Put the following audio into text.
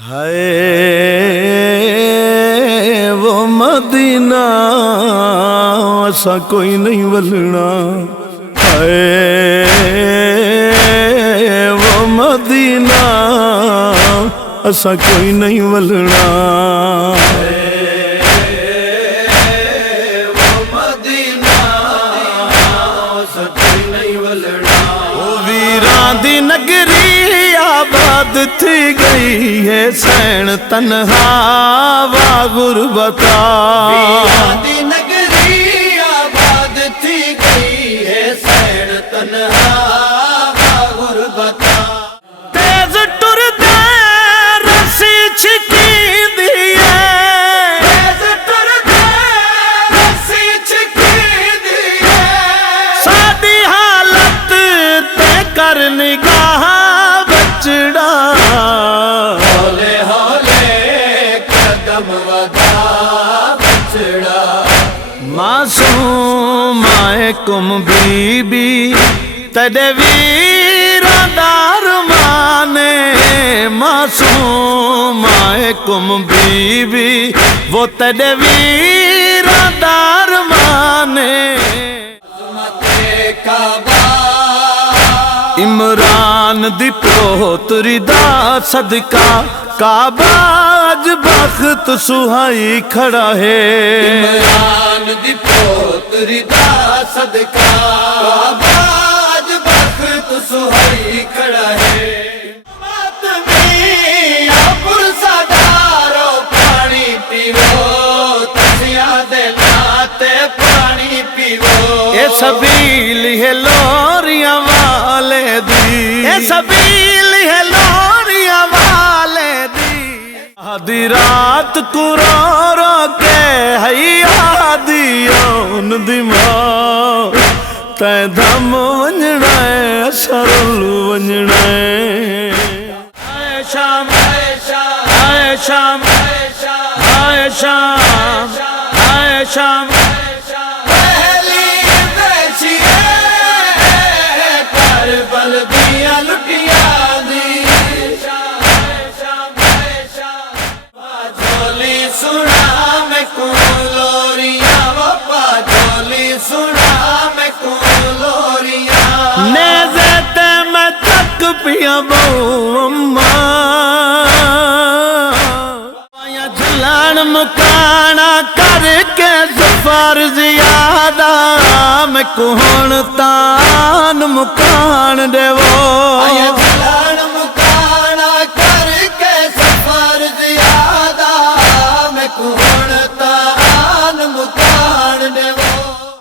ہے وہ مدینہ ایسا کوئی نہیں ولنا، ہے وہ مدینہ ایسا کوئی نہیں ولنا، وہ مدینہ ایسا کوئی نہیں ولنا، وہ ویران دی نگری آباد تھی گئی ہے سین تنہا وا غربتا، ویران دی نگری آباد تھی گئی ہے سین تنہا وا غربتا، تیز ٹر دے رسی چھکی دیئے، تیز ٹر دے رسی چھکی دیئے، سادی حالت تے کر نگاہ بچڑا، ہولے ہولے قدم ودا بچڑا، معصوم کم بی بی تیرے ویراں دار مانے، معصوم کم بی بی وہ تیرے ویراں دار مانے، عمران دی پوتری دا صدقہ کعبہ اج بخت سہائی کھڑا ہے، عمران دی پوتری دا صدقہ کعبہ اج بخت سہائی کھڑا ہے، پانی پیو تسیاں دے ناتے پانی پیو، اے سبیل ہے لوریاں والے دی، اے سبیل ہے لوریاں والے دی، آدھی رات کو رو رو کے حیا دیون دی ماں تے دم ونجنا ہے سرل ونجنا ہے، آئے شام آئے شام آئے شام آئے شام آئے شام پہلی بیچیے کربل دیاں لٹیاں دی، جھولی سنا میں کون لوریاں، وپا جھولی سنا میں کون لوریاں، نیزے تے میں تک پیا بہو اماں، جھلان مکانا کر کے ظفر زیادہ میں کون تان مکان دے وہ،